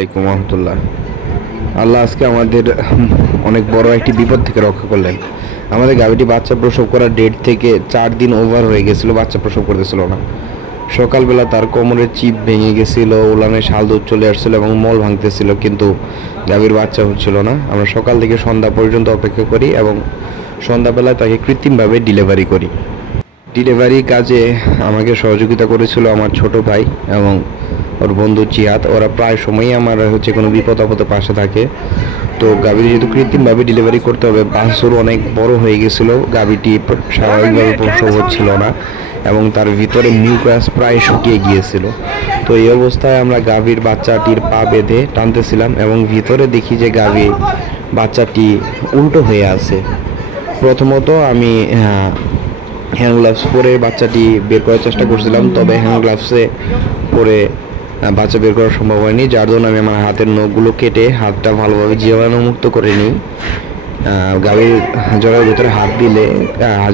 আলাইকুম রহমতুল্লাহ। আল্লাহ আজকে আমাদের অনেক বড় একটি বিপদ থেকে রক্ষা করলেন। আমাদের গাভিটি বাচ্চা প্রসব করার ডেট থেকে চার দিন ওভার হয়ে গেছিল, বাচ্চা প্রসব করতেছিল না। সকালবেলা তার কোমরের চিপ ভেঙে গেছিল উলানে শাল দুধ চলে আসছিল এবং মল ভাঙতেছিল, কিন্তু গাভীর বাচ্চা হচ্ছিল না। আমরা সকাল থেকে সন্ধ্যা পর্যন্ত অপেক্ষা করি এবং সন্ধ্যাবেলায় তাকে কৃত্রিমভাবে ডেলিভারি করি। ডেলিভারি কাজে আমাকে সহযোগিতা করেছিল আমার ছোট ভাই এবং ওর বন্ধু জিয়াদ ওরা প্রায় সময়ই আমার হচ্ছে কোনো বিপদ আপদে পাশে থাকে। তো গাভীর যেহেতু কৃত্রিমভাবে ডেলিভারি করতে হবে বাছুর অনেক বড় হয়ে গেছিল গাভীটি স্বাভাবিকভাবে প্রসব হচ্ছিল না এবং তার ভিতরে মিউকাস প্রায় শুকিয়ে গিয়েছিল। তো এই অবস্থায় আমরা গাভীর বাচ্চাটির পা বেঁধে টানতেছিলাম এবং ভিতরে দেখি যে গাভী বাচ্চাটি উল্টো হয়ে আছে। প্রথমত আমি হ্যান্ড গ্লাভস পরে বাচ্চাটি বের করার চেষ্টা করছিলাম তবে হ্যান্ড গ্লাভসে পরে বাচ্চা বের করা সম্ভব হয়নি, যার জন্য আমি আমার হাতের নখগুলো কেটে হাতটা ভালোভাবে জীবাণুমুক্ত করে নিই। গাভীর জলের ভিতরে হাত দিলে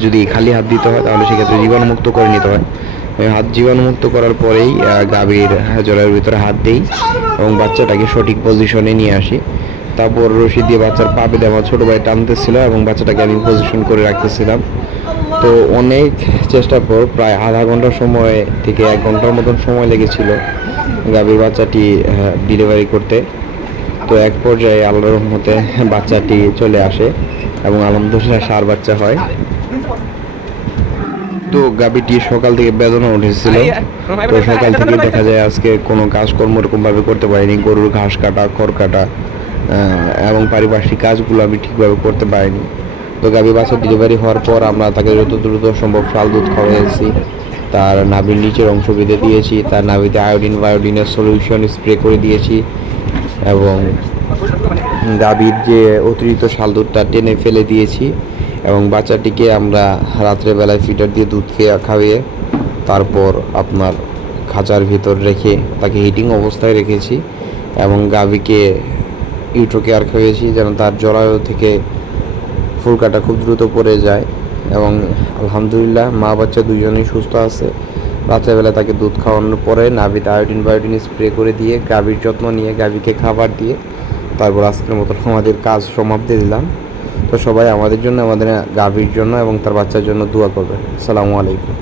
যদি খালি হাত দিতে হয়, তাহলে সেক্ষেত্রে জীবাণুমুক্ত করে নিতে হয়। হাত জীবাণুমুক্ত করার পরেই গাভীর জলের ভিতরে হাত দিই এবং বাচ্চাটাকে সঠিক পজিশনে নিয়ে আসি। তারপর রশি দিয়ে বাচ্চার পা বেঁধে আমার ছোটো ভাই টানতেছিল এবং বাচ্চাটাকে আমি পজিশন করে রাখতেছিলাম। তো অনেক চেষ্টার পর প্রায় আধা ঘণ্টা সময় থেকে এক ঘণ্টার মতন সময় লেগেছিল গাভীর বাচ্চাটি ডেলিভারি করতে। তো এক পর্যায়ে আল্লাহর রহমতে বাচ্চাটি চলে আসে এবং আলহামদুলিল্লাহ সার বাচ্চা হয়। তো গাভীটি সকাল থেকে বেদনা উঠেছিল। তো সকাল থেকে দেখা যায় আজকে কোনো কাজকর্ম এরকমভাবে করতে পারিনি। গরুর ঘাস কাটা, খড় কাটা এবং পারিপার্শ্বিক কাজগুলো আমি ঠিকভাবে করতে পারিনি। তো গাভী বাচ্চা ডেলিভারি হওয়ার পর আমরা তাকে যত দ্রুত সম্ভব শাল, দুধ খাওয়াইছি। তার নাভির নিচের অংশ বেঁধে দিয়েছি। তার নাভিতে আয়োডিন বায়োডিনের সলিউশন স্প্রে করে দিয়েছি এবং গাভীর যে অতিরিক্ত শাল, দুধটা টেনে ফেলে দিয়েছি এবং বাচ্চাটিকে আমরা রাত্রেবেলায় ফিটার দিয়ে দুধ খেয়ে খাইয়ে তারপর আপনার খাঁচার ভিতর রেখে তাকে হিটিং অবস্থায় রেখেছি এবং গাভীকে ইউট্রো কেয়ার খাইয়েছি যেন তার জরায়ু থেকে ফুলকাটা খুব দ্রুত পড়ে যায় এবং আলহামদুলিল্লাহ মা বাচ্চা দুজনেই সুস্থ আছে। রাত্রেবেলা তাকে দুধ খাওয়ানোর পরে নাভিতে আয়োডিন বায়োডিন স্প্রে করে দিয়ে গাভীর যত্ন নিয়ে গাভীকে খাবার দিয়ে তারপর আজকের মতন আমাদের কাজ সমাপ্তি দিলাম। তো সবাই আমাদের জন্য, আমাদের গাভীর জন্য এবং তার বাচ্চার জন্য দোয়া করবে সালামু আলাইকুম।